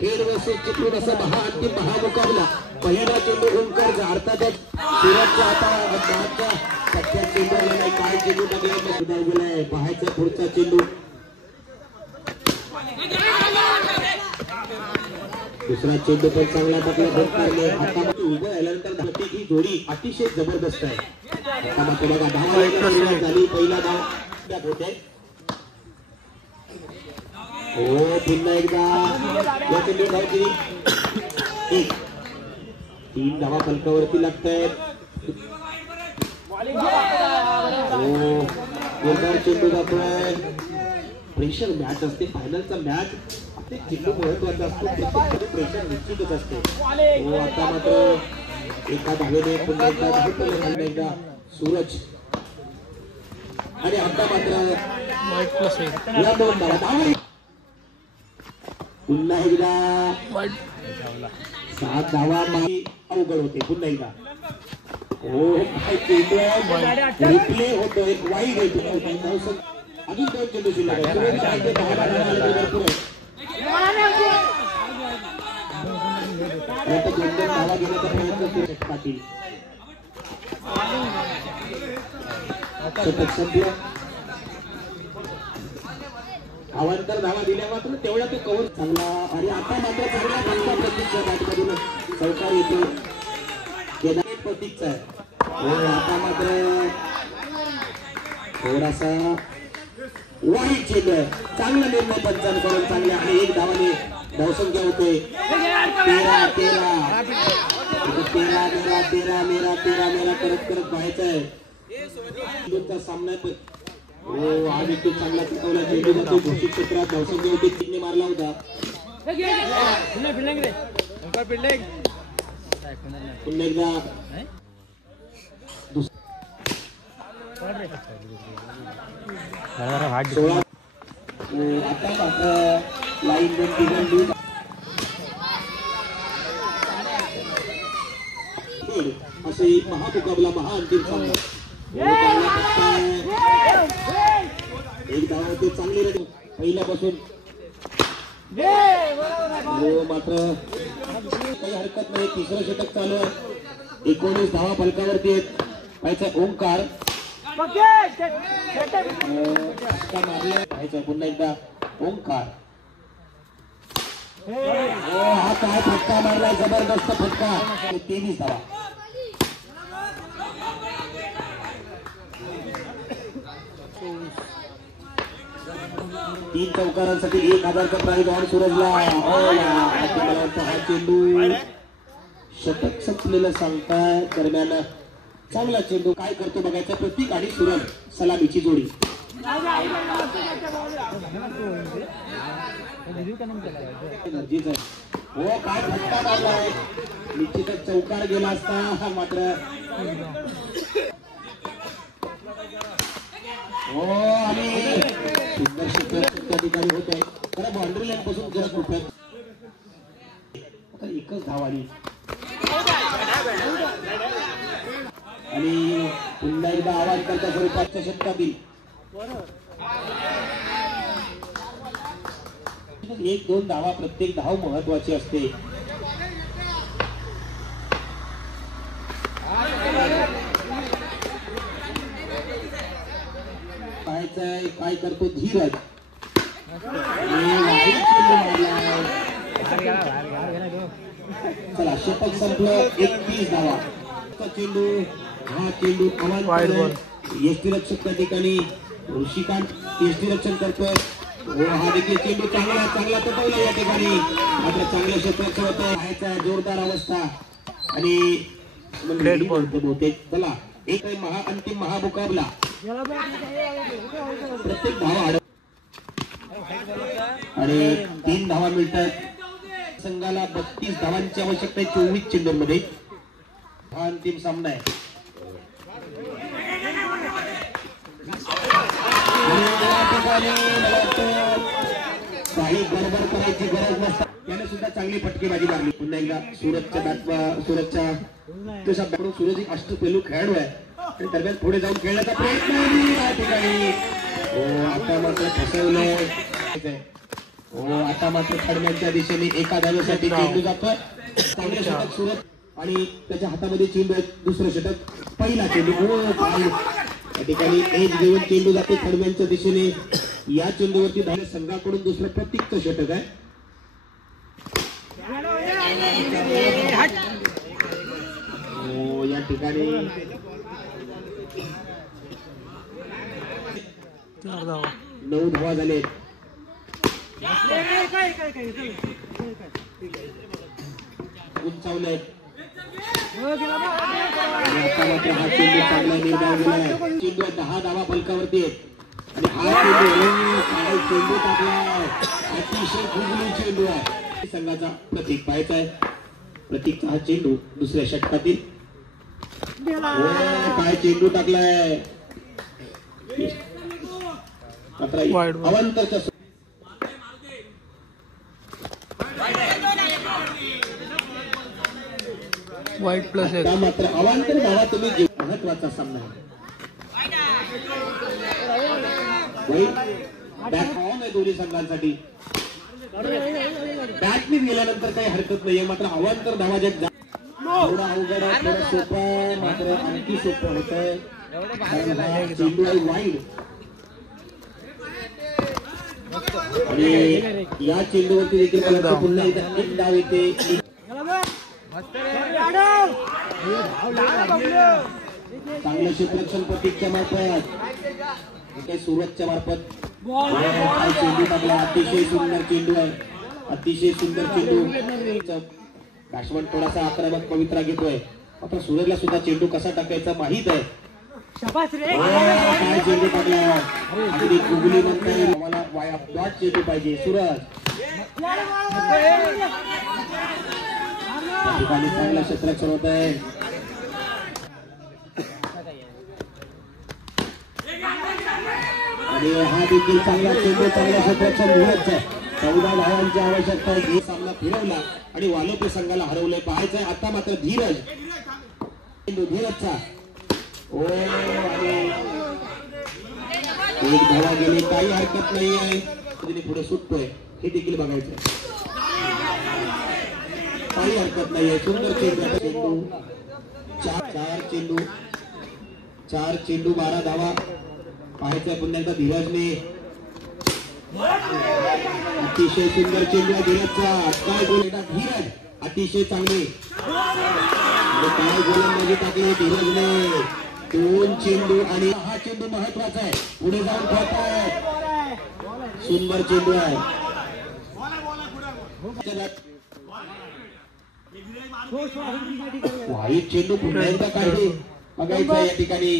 खेळ वसे चित्रून असा महाअंतिम महामुकाबला पहिला चेंडू ओंकार अर्थातच सुरतचा आता भारतचा सध्या चेंडू आला नाही काय चेंडू टाकला सुद्धा गेलाय पाहायचा पुढचा चेंडू दुसरा चेंडू पण चांगला टाकला ओंकारने आता उभं आल्यानंतर धावते ही जोडी अतिशय जबरदस्त आहे आता मात्र बघा धाव झाली पहिला धाव होते हो पुन्हा एकदा या चेंडू धाव केली 3 धावा फलकावरती लागतायत हो चेंडू जातोय प्रेशर मॅच असते फायनलचा मॅच आपले चेंडू महत्वाचा असतो प्रेशर निश्चितच असते हो आता मात्र एका धावेने पुन्हा एकदा सूरज आणि आता मात्र या 2 धावा पुन्हा एकदा 7 धावा अवघड होते पुन्हा एकदा हो रिप्ले होतो एक वाईट होतो अजून 2 चेंडू शिल्लक धावा घेण्याचा प्रयत्न पाटील शतक संपलं अवांतर धावा दिल्या मात्र तेवढा तो कव्हर चांगला आणि आता मात्र चांगला फलका प्रतीकच्या बॅटमधून चौकार येतो केदार प्रतीकचा आहे आता मात्र थोडासा वाईट चेंडू चांगला निर्णय पंचांकडून चांगले आणि 1 धावाने धावसंख्या होते 13 करत करत व्हायचं आहे सामना हो हा व्यक्ती चांगला चुकवला चेंडू जातो घोषित क्षेत्रात धावसंख्या होती 3 ने मारला होता पुन्हा एकदा आता मात्र लाईन बंद असे एक महामुकाबला महाअंतिम सामना एक धाव होते चांगली रे पहिल्यापासून हो मात्र काही हरकत नाही तिसरं षटक चालू आहे 19 धावा फलकावरती आहेत पाहायचा ओंकार मारला पुन्हा एकदा ओंकार हा काय फटका मारला जबरदस्त फटका 23 धावा तीन चौकारांसाठी 1000चा प्राइज ऑन सूरजला हा चेंडू शतक संपलेलं सांगताय दरम्यान चांगला चेंडू काय करतो बघायचा प्रतीक आणि सूरज सलामीची जोडी हो काय फटका मारलाय निश्चितच चौकार गेला असता मात्र हो आणि सुंदर शिक्षक त्या ठिकाणी होत आहे खरं बाउंड्री लाईन पासून जरा कृपयात आता एकच धाव आली आणि पुन्हा एकदा आवाज करता स्वरूपाच्या षटकातील 1-2 धावा प्रत्येक धाव महत्वाची असते काय करतो धीरज चला षटक संपलं 31 धावा चेंडू हा चेंडू यष्टीरक्षक त्या ठिकाणी ऋषिकांत यष्टीरक्षण करतोय हा देखील चेंडू चांगला तटवला या ठिकाणी मात्र चांगल्या क्षेत्राचं होतं व्हायचा जोरदार अवस्था आणि बहुतेक चला एक अंतिम महामुकाबला प्रत्येक धावा आणि 3 धावा मिळतात संघाला 32 धावांची आवश्यकता आहे 24 चेंडूंमध्ये हा अंतिम सामना आहे काही गडबड करायची गरज नसता त्याने सुद्धा चांगली फटकेबाजी मारली पुन्हा एकदा सूरजच्या सूरज एक अष्टपैलू खेळाडू आहे दरम्यान पुढे जाऊन खेळण्याचा प्रयत्न या ठिकाणी आता मात्र फसवलंय हो आता मात्र खडम्यांच्या दिशेने एका धावेसाठी चेंडू जातोय. चांगले षटक सुरत आणि त्याच्या हातामध्ये चेंडू आहे. दुसरं षटक पहिला चेंडू त्या ठिकाणी एज घेऊन चेंडू जातो खडम्यांच्या दिशेने. या चेंडूवरती धावे संघाकडून दुसरं प्रतीकचं षटक आहे. हो या ठिकाणी 9 धावा झाले. उंचावले आता मात्र हा चेंडू चांगला निर्धाव गेलाय. चेंडू 10 धावा फलकावरती आहेत आणि हा चेंडू चेंडू टाकलाय. अतिशय गुगली चेंडू आहे. संघाचा प्रतीक पाहायचा आहे. प्रतीकचा हा चेंडू दुसऱ्या षटकातील काय चेंडू टाकलाय. अवांतरच्या वाईट प्लस मात्र अवांतर धावा तुम्ही महत्वाचा सामना बॅट ऑन आहे दोन्ही संघांसाठी. बॅटने गेल्यानंतर काही हरकत नाहीये मात्र अवांतर धावा ज्या थोडा अवघड आहे थोडं सोपं आहे मात्र आणखी सोपं होत आहे. चेंडू आहे वाईड आणि या चेंडूवरती देखील मला पुन्हा एकदा एक डाव येते. चांगलं क्षेत्ररक्षण प्रतीकच्या मार्फत काही सुरतच्या मार्फत चेंडू टाकला. अतिशय सुंदर चेंडू आहे. अतिशय सुंदर चेंडू. बॅट्समन थोडासा आक्रमक पवित्रा घेतोय मात्र सूरजला सुद्धा चेंडू कसा टाकायचा माहित आहे. काय चेंडू टाकला. अगदी गुगली म्हणताय आम्हाला डॉट चेंडू पाहिजे. सूरज ठिकाणी चांगलं क्षेत्ररक्षण होत आहे. आणि हा देखील चांगला चेंडू चांगलं क्षेत्ररक्षण होत. 14 धावांची आवश्यकता आहे. हे सामना फिरवला आणि वालोपी संघाला हरवलंय. पाहायचंय आता मात्र धीरज धीरजचा ओ आणि एक धावा गेली काही हरकत नाही आहे. पुढे सुटतोय हे देखील बघायचंय. काही हरकत नाहीये. सुंदर चेंडू. चार चेंडू 12 धावा. पाहायचंय पुन्हा एकदा धीरजने. अतिशय सुंदर चेंडू आहे धीरजचा. काय गोल धीरज अतिशय चांगले काय गोलंदाजी टाकली धीरजने. 2 चेंडू आणि हा चेंडू महत्वाचा आहे. पुढे जाऊन खेळताय. सुंदर चेंडू आहे. वाईट चेंडू पुन्हा एकदा काढले बघायचं या ठिकाणी.